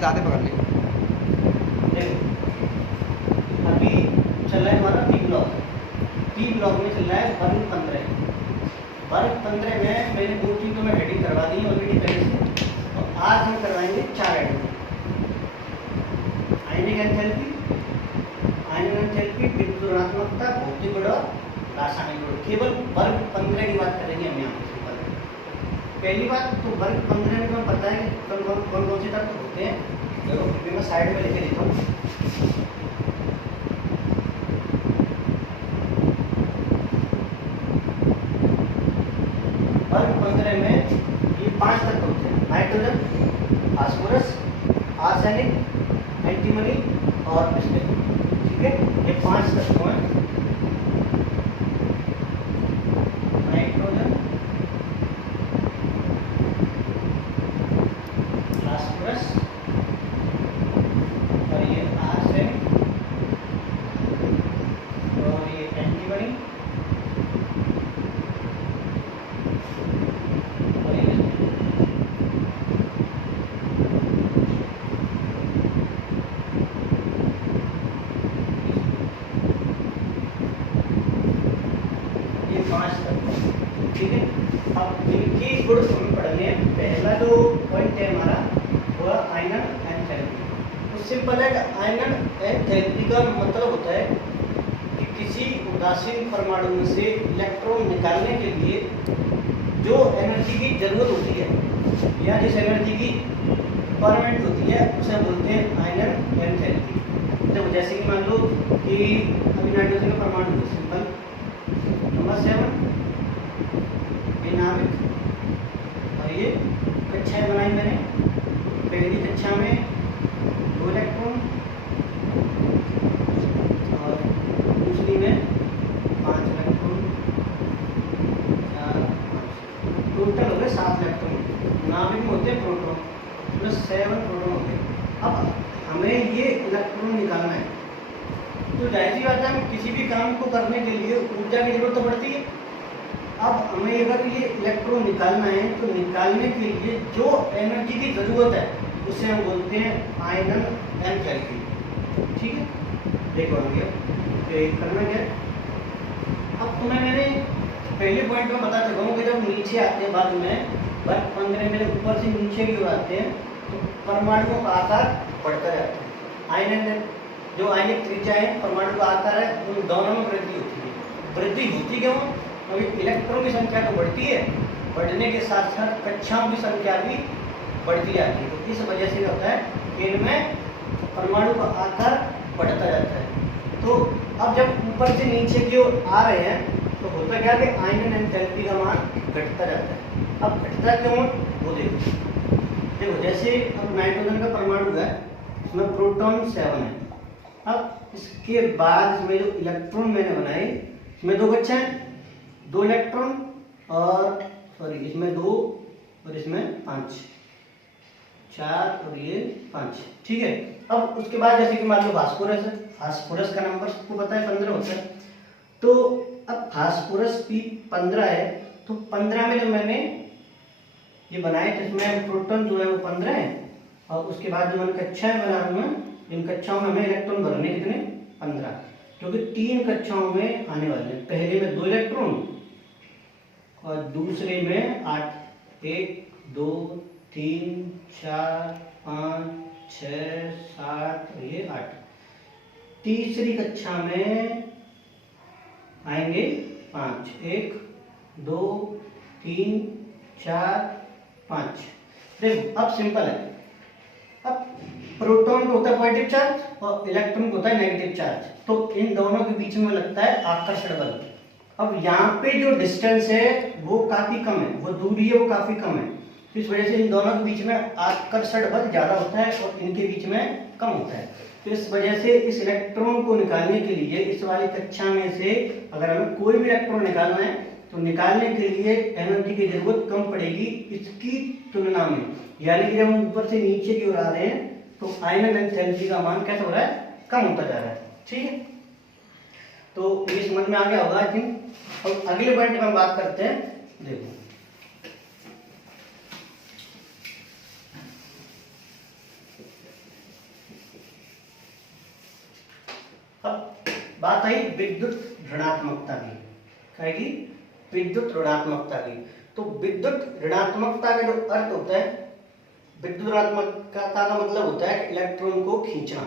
दाते पकड़ ले। देखो अभी चल रहा है हमारा टी ब्लॉक। टी ब्लॉक में चल रहा है वर्ग 15। वर्ग 15 में मैंने 2 चीज़ों में हेडिंग करवा दी ऑलरेडी पहले से। तो आज हम करवाएंगे 4 हेडिंग। आयनिक एंथैल्पी, आयनिक एंथैल्पी, विद्युत ऋणात्मकता, भौतिक गुण और रासायनिक गुण। केवल वर्ग 15 की बात करेंगे हम यहाँ पे। पहली बात तो वर्ग 15 में तुम्हें पता है कौन कौन से तत्व होते हैं। देखो फिर मैं साइड में लिखे देता हूँ। वर्ग 15 में ये 5 तत्व होते हैं: नाइट्रोजन, फास्फोरस, आर्सेनिक, एंटीमनी और बिस्मुथ। ठीक है, ये 5 तत्व हैं। नाइट्रोजन, फास्फोरस और ये आर्सेनिक और ये एंटीमनी और ये ये 5 तत्व। ठीक है, अब इनकी गुण हमें पढ़ने हैं। पहला जो पॉइंट है हमारा वो आयनन एंथैल्पी। तो सिंपल है कि आयनन एंथैल्पी का मतलब होता है कि किसी उदासीन परमाणु में से इलेक्ट्रॉन निकालने के लिए जो एनर्जी की जरूरत होती है या जिस एनर्जी की रिक्वायरमेंट होती है उसे बोलते हैं आयनन एंथैल्पी। जब जैसे कि मान लो कि अभी नाइट्रोजन का परमाणु है, सिंपल नंबर 7 नाभिक। और ये कक्षाएं बनाई मैंने। पहली कक्षा में 2 इलेक्ट्रॉन और दूसरी में 5 इलेक्ट्रॉन, 4, 5, टोटल हो गए 7 इलेक्ट्रॉन। नाभिक में होते हैं प्रोटॉन, उसमें 7 प्रोटॉन होते हैं। अब हमें ये इलेक्ट्रॉन निकालना है तो जाहिर सी बात है हम किसी भी काम को करने के लिए ऊर्जा की जरूरत तो पड़ती है। अब हमें अगर ये इलेक्ट्रॉन निकालना है तो निकालने के लिए जो एनर्जी की जरूरत है उसे हम बोलते हैं आयनन एंथैल्पी। ठीक है, देखो आगे करना क्या है। अब तुम्हें मैंने पहले पॉइंट में बता चुका हूँ कि जब नीचे आते हैं बाद में वर्ग 15 में ऊपर से नीचे की ओर आते हैं तो परमाणुओं का आकार बढ़ता जाता है। आयनन जो आयनिक त्रिज्या है परमाणु का आकार है उन दोनों में वृद्धि होती है। वृद्धि होती क्यों? अभी इलेक्ट्रॉन की संख्या तो बढ़ती है, बढ़ने के साथ साथ कक्षाओं की संख्या भी बढ़ती जाती है। तो इस वजह से क्या होता है कि इनमें परमाणु का आकार बढ़ता जाता है। तो अब जब ऊपर से नीचे की ओर आ रहे हैं तो होता क्या कि आयनन एंथैल्पी का मान घटता जाता है। अब घटता क्यों वो देखो जैसे अब नाइट्रोजन का परमाणु है उसमें प्रोटॉन 7 है। अब इसके बाद इसमें जो इलेक्ट्रॉन मैंने बनाए इसमें 2 कक्षाएं, 2 इलेक्ट्रॉन और सॉरी इसमें 2 और इसमें 5, 4 और ये 5। ठीक है, अब उसके बाद जैसे कि मान लो फास्फोरस है। फास्फोरस का नंबर सबको पता है 15 होता है। तो अब फास्फोरस भी 15 है। तो 15 में जब मैंने ये बनाए तो इसमें प्रोटॉन जो है वो 15 है और उसके बाद जो मैंने कक्षाएं बना रहा हूँ इन कक्षाओं में हमें इलेक्ट्रॉन भरने कितने 15, क्योंकि 3 कक्षाओं में आने वाले हैं। पहले में 2 इलेक्ट्रॉन और दूसरे में 8, 1, 2, 3, 4, 5, 6, 7 और ये 8। तीसरी कक्षा में आएंगे 5, 1, 2, 3, 4, 5। देखो अब सिंपल है। अब प्रोटॉन को होता है पॉजिटिव चार्ज और इलेक्ट्रॉन को होता है नेगेटिव चार्ज। तो इन दोनों के बीच में लगता है आकर्षण बल। अब यहाँ पे जो डिस्टेंस है वो काफी कम है, वो दूरी है वो काफी कम है। तो इस वजह से इन दोनों के बीच में आकर्षण बल ज्यादा होता है और इनके बीच में कम होता है। तो इस वजह से इस इलेक्ट्रॉन को निकालने के लिए इस वाली कक्षा में से अगर हमें कोई भी इलेक्ट्रॉन निकालना है तो निकालने के लिए एनर्जी की जरूरत कम पड़ेगी इसकी तुलना में। यानी कि जब हम ऊपर से नीचे की ओर आ रहे हैं तो आयनन एंथैल्पी का मान कैसा हो रहा है, कम होता जा रहा है। ठीक है, तो ये समझ में आ गया होगा आई थिंक। और अगले पॉइंट में हम बात करते हैं। देखो आई विद्युत ऋणात्मकता की, क्या की विद्युत ऋणात्मकता की। तो विद्युत ऋणात्मकता का जो अर्थ होता है, विद्युत ऋणात्मकता का मतलब होता है इलेक्ट्रॉन को खींचना,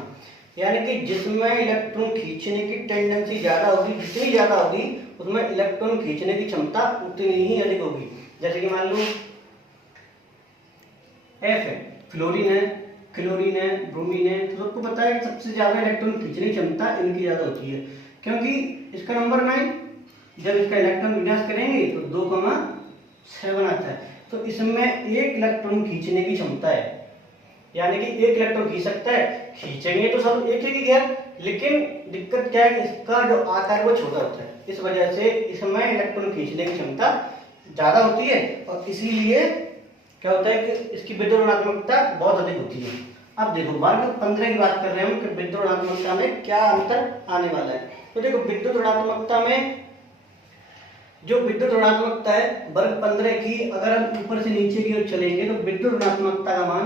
यानी कि जिसमें इलेक्ट्रॉन खींचने की टेंडेंसी ज्यादा होगी, जितनी ज्यादा होगी उसमें इलेक्ट्रॉन खींचने की क्षमता उतनी ही अधिक होगी। जैसे कि मान लो एफ है, क्लोरीन है, ब्रोमीन है, तो सबको पता है कि सबसे ज्यादा इलेक्ट्रॉन खींचने की क्षमता इनकी ज्यादा होती है, क्योंकि इसका नंबर 9 जब इसका इलेक्ट्रॉन विन्यास करेंगे तो 2,7 आता है। तो इसमें एक इलेक्ट्रॉन खींचने की क्षमता है, यानी कि एक इलेक्ट्रॉन खींच सकता है, खींचेंगे तो सब एक ही गया, लेकिन दिक्कत क्या है, इसका जो आकार वो छोटा होता है, इस वजह से इसमें इलेक्ट्रॉन खींचने की क्षमता ज्यादा होती है, और इसीलिए क्या होता है कि इसकी विद्युत ऋणात्मकता बहुत अधिक होती है। अब देखो वर्ग 15 की बात कर रहे हैं हम कि विद्युत ऋणात्मकता में क्या अंतर आने वाला है। तो देखो विद्युत ऋणात्मकता में जो विद्युत ऋणात्मकता है वर्ग 15 की, अगर हम ऊपर से नीचे की ओर चलेंगे तो विद्युत ऋणात्मकता का मान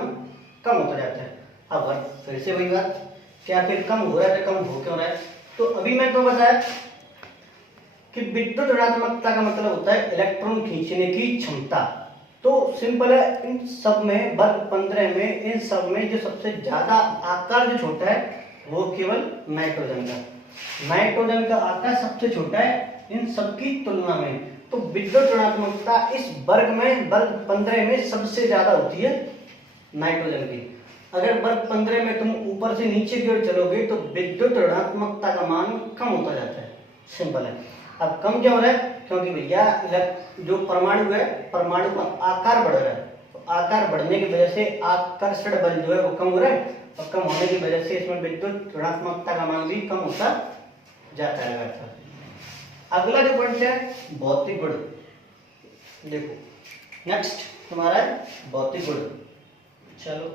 कम होता जाता है। अब फिर से वही बात, क्या फिर कम हो रहा है, तो कम हो क्यों रहा है? तो अभी मैं तो बताया कि विद्युत ऋणात्मकता का मतलब होता है इलेक्ट्रॉन खींचने की क्षमता। तो सिंपल है, इन सब में वर्ग 15 में इन सब में जो सबसे ज्यादा आकार जो छोटा है वो केवल नाइट्रोजन का आकार सबसे छोटा है इन सबकी तुलना में। तो विद्युत ऋणात्मकता इस वर्ग में वर्ग 15 में सबसे ज्यादा होती है नाइट्रोजन की। अगर वर्ग 15 में तुम ऊपर से नीचे की ओर चलोगे तो विद्युत ऋणात्मकता का मान कम होता जाता है, सिंपल है। अब कम क्या हो रहा है, क्योंकि भैया जो परमाणु है, परमाणु का आकार बढ़ रहा है, तो आकार बढ़ने की वजह से आकर्षण बल जो है वो कम हो रहा है, और कम होने की वजह से इसमें विद्युत ऋणात्मकता का मान भी कम होता जाता है। अगला जो पॉइंट है भौतिक गुण, देखो नेक्स्ट तुम्हारा है भौतिक गुण। चलो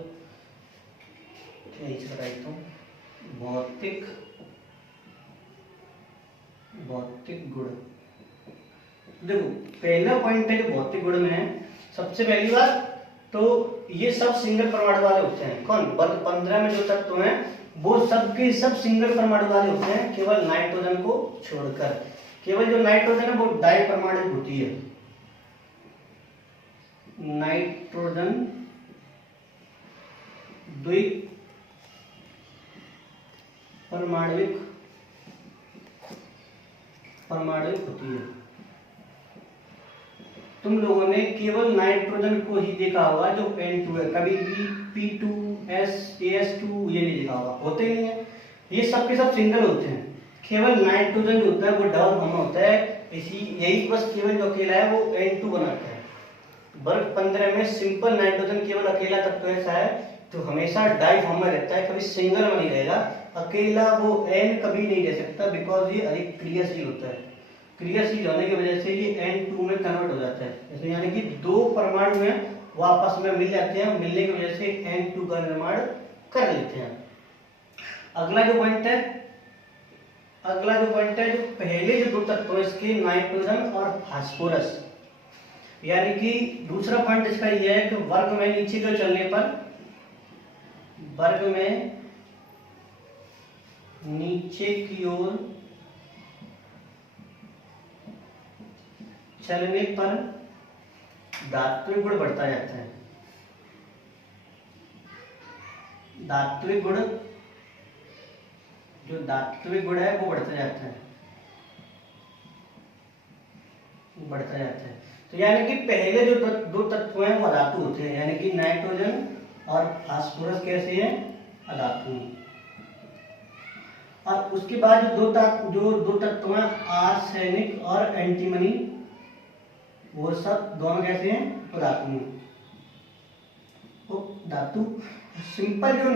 भौतिक गुण, देखो पहला पॉइंट है जो भौतिक गुण में है, सबसे पहली बात तो ये सब सिंगल परमाणु वाले होते हैं। कौन? वर्ग 15 में जो तत्व हैं वो सब के सब सिंगल परमाणु वाले होते हैं, केवल नाइट्रोजन को छोड़कर। केवल जो नाइट्रोजन है वो डाई परमाणु होती है, नाइट्रोजन द्वि परमाणुक होती है। तुम लोगों ने केवल नाइट्रोजन को ही देखा होगा जो N2 है, कभी भी P2S AS2 ये नहीं देखा होगा, होते ही नहीं है। ये सब के सब सिंगल होते हैं, केवल नाइट्रोजन जो होता है वो डबल फॉर्म होता है, यही बस केवल जो अकेला है वो N2 बनाता है। वर्ग 15 में सिंपल नाइट्रोजन केवल अकेला तत्व ऐसा है तो हमेशा डाई फॉर्म में रहता है, कभी सिंगल में नहीं रहेगा। अकेला वो N कभी नहीं रह सकता, बिकॉज ये अधिक क्रियाशील होता है। क्रियाशील होने की वजह से ये N2 में कन्वर्ट हो जाता है, इसमें यानी कि दो परमाणु हैं वो आपस में मिल जाते हैं, मिलने की वजह से N2 का निर्माण कर लेते हैं। अगला जो पॉइंट है जो पहले जो दो तत्व है इसके नाइट्रोजन और फास्फोरस, यानी कि दूसरा पॉइंट इसका यह है कि वर्ग में नीचे को चलने पर, वर्ग में नीचे की ओर चलने पर धात्विक गुण बढ़ता जाता है। धात्विक गुण है वो बढ़ता जाता है। तो यानी कि पहले जो दो तत्व हैं वो अधातु होते हैं, यानी कि नाइट्रोजन और फास्फोरस कैसे हैं? अधातु हैं। और उसके बाद जो दो तत्व हैं आर्सेनिक और एंटीमनी, वो सब दोनों कैसे हैं? धातु हैं। तो धातु सिंपल जो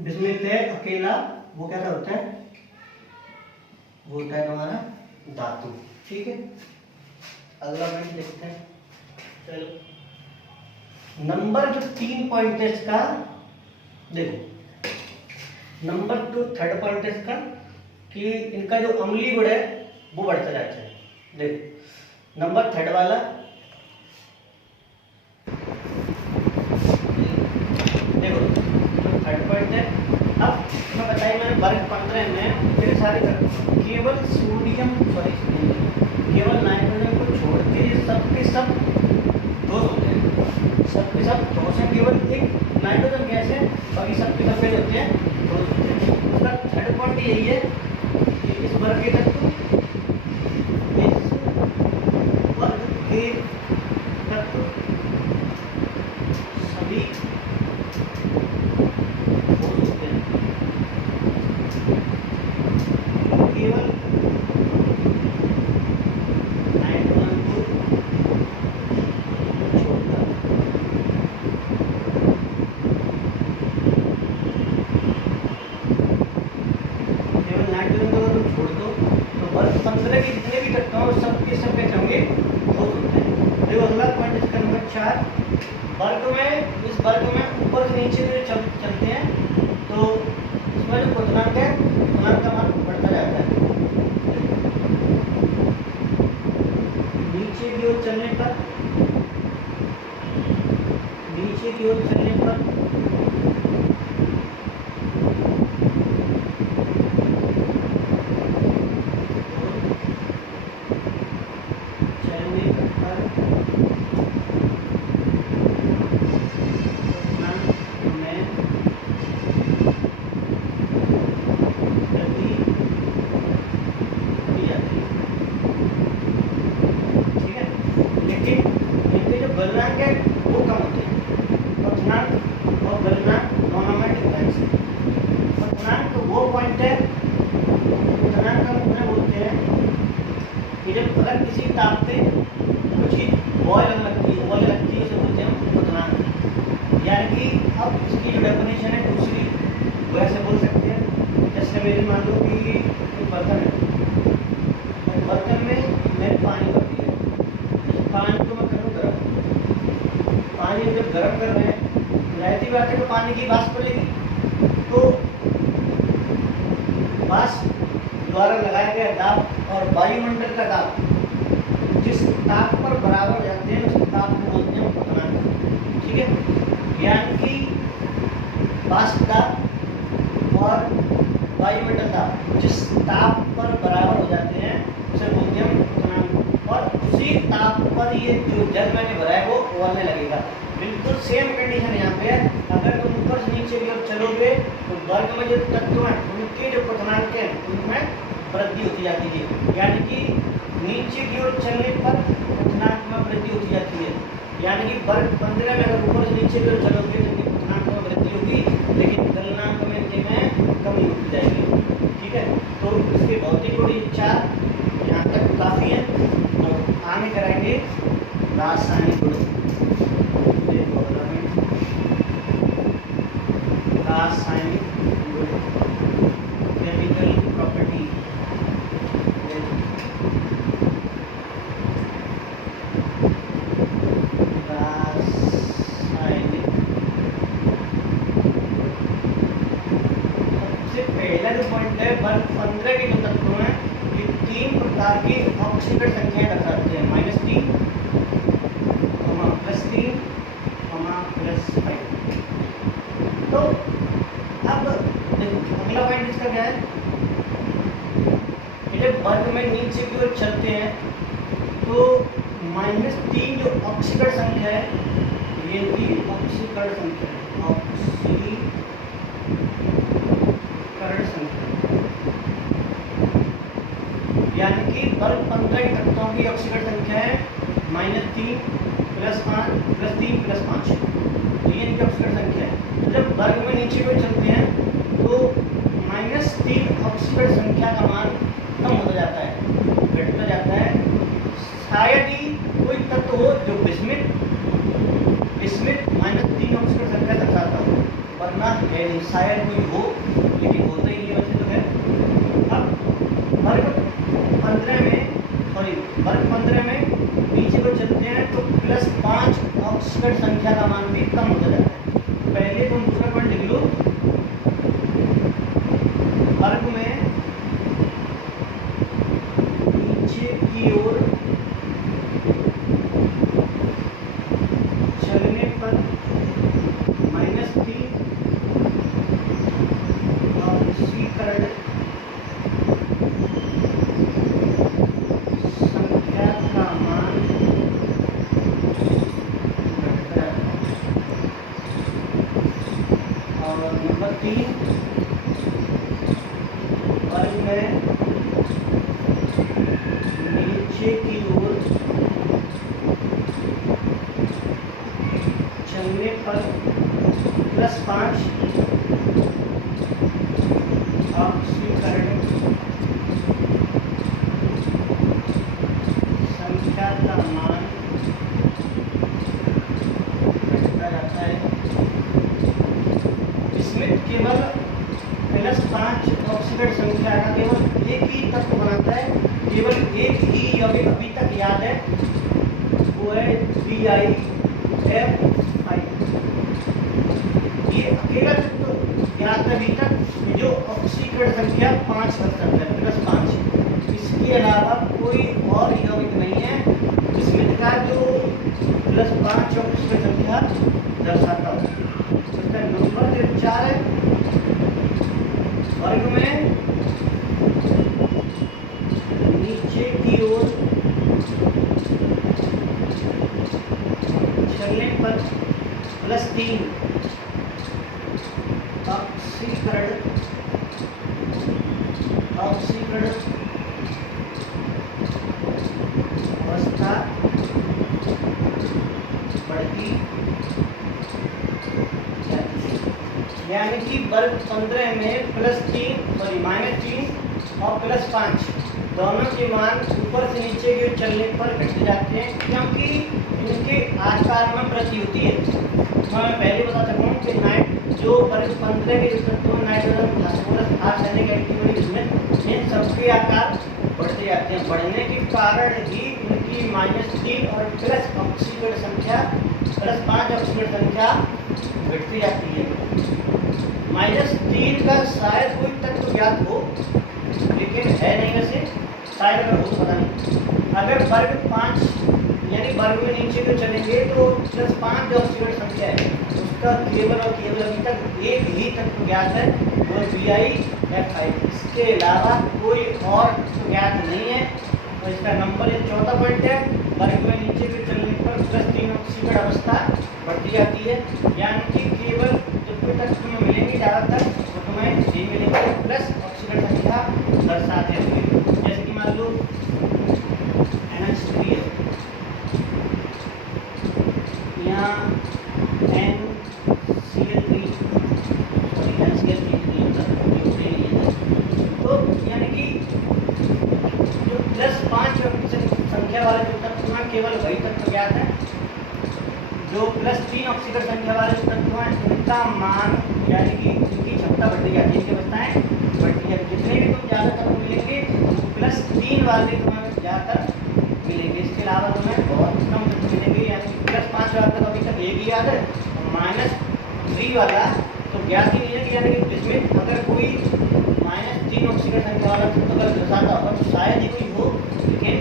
बिस्मिथ है अकेला वो कैसा होता है? वो होता है तुम्हारा धातु। ठीक है, अगला पॉइंट देखते हैं। चलो नंबर जो 3 पॉइंट है इसका, देखो नंबर जो 3rd पॉइंट है इसका कि इनका जो अम्लीय गुण है वो बढ़ता जाता है। देखो नंबर 3rd वाला, देखो जो 3rd पॉइंट है, अब इसमें बताई मैंने वर्ग 15 में इतने सारे तत्व केवल सोडियम सॉरी केवल नाइट्रोजन को छोड़ के ये सब के सब दोष होते हैं, सब के सब दोष हैं, केवल एक नाइट्रोजन गैस है, बाकी सब के सब क्या होते हैं दोष होते हैं। उसका थर्ड पॉइंट यही है कि इस वर्ग के तत्व सभी ठोस होते हैं, केवल नाइट्रोजन को छोड़कर। केवल नाइट्रोजन को अगर तुम छोड़ दो तो वर्ग 15 के जितने भी तत्व हैं सबके सब क्या होंगे ठोस होते हैं। देखो अगला पॉइंट इसका नंबर 4 वर्ग में, इस वर्ग में ऊपर से नीचे जो चलते हैं तो इसमें जो क्वथनांक है क्वथनांक का मान बढ़ता जाता है। नीचे की ओर चलने पर गलनांक है वो कम होते हैं। क्वथनांक और गलनांक दोनों में डिफरेंस है। क्वथनांक वो पॉइंट है, क्वथनांक हम उन्हें बोलते हैं कि जब अगर किसी ताप पे कुछ ही बॉयल लगती है उसे बोलते हैं क्वथनांक। यानी कि अब इसकी जो डेफिनेशन है दूसरी वो ऐसे बोल सकते हैं, जैसे मेरी मान लो कि एक बर्तन है, बर्तन में मैंने पानी भर दिया, पानी को मैं करूँ गर्म, पानी जब गर्म कर रहे हैं रहती बात है तो पानी की वाष्प पड़ेगी, तो वाष्प द्वारा लगाया गया दाब और वायुमंडल का दाब जिस ताप पर बराबर हो जाते हैं उस ताप को बोलते हैं क्वथनांक। ठीक है, यानी कि वाष्प दाब और वायुमंडल दाब जिस ताप पर बराबर हो जाते हैं उसे बोलते हैं क्वथनांक। और उसी ताप पर ये जो जल मैंने भरा है वो उबलने लगेगा। बिल्कुल सेम कंडीशन यहाँ पे है। अगर तुम ऊपर से नीचे की ओर चलोगे तो वर्ग में जो तत्व हैं उनके जो क्वथनांक हैं उनमें वृद्धि होती जाती है। यानी कि नीचे की ओर चलने पर क्वथनांक में वृद्धि होती जाती है। यानी कि वर्ग 15 में अगर ऊपर से नीचे की ओर चलोगे तो इनके क्वथनांक में वृद्धि होगी, लेकिन गलनांक में इनके में कमी होती जाएगी। ठीक है, तो इसके भौतिक गुण 4 यहाँ तक काफ़ी है। तो आगे कराएंगे रासायनिक गुण। रासायनिक गुण, केमिकल प्रॉपर्टी। रासायनिक सबसे पहला जो पॉइंट है वर्ग 15 के जो तत्व हैं ये 3 प्रकार की ऑक्सीकरण संख्याएं दर्शाते हैं, -3, +3, +5। तो अब अगला पॉइंट इसका क्या है कि जब वर्ग में नीचे की ओर चलते हैं तो -3 जो ऑक्सीकरण संख्या है ये भी ऑक्सीकरण संख्या है, ऑक्सीकरण संख्या। यानी कि वर्ग 15 के तत्वों की ऑक्सीकरण संख्या है -3 +5 +3 +5, ये इनकी ऑक्सीकरण संख्या है। तो जब वर्ग में नीचे को चलते हैं तो -3 ऑक्सीकरण संख्या का मान कम होता जाता है, घटता जाता है। शायद ही कोई तत्व हो जो विस्मित -3 ऑक्सीकरण संख्या दर्शाता हो, वरना है नहीं। शायद कोई हो लेकिन होता ही नहीं वैसे तो है। अब वर्ग 15 में नीचे को चलते हैं तो +5 ऑक्सीकरण संख्या का मान भी कम होता जाता है। पहले तुम दूसरा पॉइंट लिख लो, वर्ग में नीचे की ओर चलने पर -3 ऑक्सीकरण +5 ऑक्सीकरण संख्या का मान घटता जाता है। इसमें केवल +5 ऑक्सीकरण संख्या का केवल एक ही तत्व बनाता है, केवल एक ही यौगिक अभी तक याद है, वो है BiF5। ये अकेला तत्व याद है अभी तक जो ऑक्सीकरण संख्या 5 कर सकता है, +5। इसके अलावा कोई और यौगिक नहीं है जिसमें का जो +5 ऑक्सीकरण संख्या दर्शाता हो। इसका नंबर जो 4 है, वर्ग में नीचे की ओर चलने पर +3 ऑक्सीकरण अवस्था बढ़ती जाती है। यानी कि वर्ग 15 में -3 और +5 दोनों के मान ऊपर से नीचे की ओर चलने पर घटते जाते हैं, क्योंकि इनके आकार में वृद्धि होती है। मैं पहले बता चुका हूँ कि जो वर्ग 15 के तत्वों नाइट्रोजन, फास्फोरस, आर्सेनिक, एंटीमनी, इसमें इन सबके आकार बढ़ते जाते हैं। बढ़ने के कारण ही इनकी -3 और +5 ऑक्सीकरण संख्या घटती जाती है। -3 का शायद कोई तत्व ज्ञात हो, लेकिन है नहीं वैसे, शायद अगर हो पता नहीं। अगर वर्ग 5 यानी वर्ग में नीचे को चलेंगे तो +5 जो ऑक्सीकरण संख्या है उसका केवल और केवल अभी तक एक ही तत्व ज्ञात है, वो है BiF5। इसके अलावा कोई और ज्ञात नहीं है। और इसका नंबर 14 पॉइंट है, वर्ग में नीचे को चलने पर +3 ऑक्सीकरण अवस्था बढ़ती जाती है। यानी कि केवल जितने तत्व में मिलेंगे ज़्यादातर वो तुम्हें यही मिलेंगे प्लस ऑक्सीकरण संख्या दर्शाते हुए। जैसे कि मान लो NH3 है, यहाँ NCl3 तो यानी कि जो +5 संख्या वाले जो तत्व हैं केवल वही तत्व ज्ञात है। जो +3 ऑक्सीकरण संख्या वाले जो तत्व हैं इनका मान यानी कि इनकी क्षमता बढ़ती जाती है, इनकी अवस्थाएं बढ़ती जाती है। जितने भी तुम ज़्यादा तत्व मिलेंगे +3 वाले तुम्हें ज़्यादातर मिलेंगे। इसके अलावा तुम्हें बहुत कम तत्व मिलेंगे, यानी कि +5 वाला तक अभी तक एक ही याद है, -3 वाला तो ज्ञात ही नहीं है। यानी कि जिसमें अगर कोई -3 ऑक्सीकरण संख्या वाला तत्व अगर दर्शाता होगा तो शायद ही कोई हो, लेकिन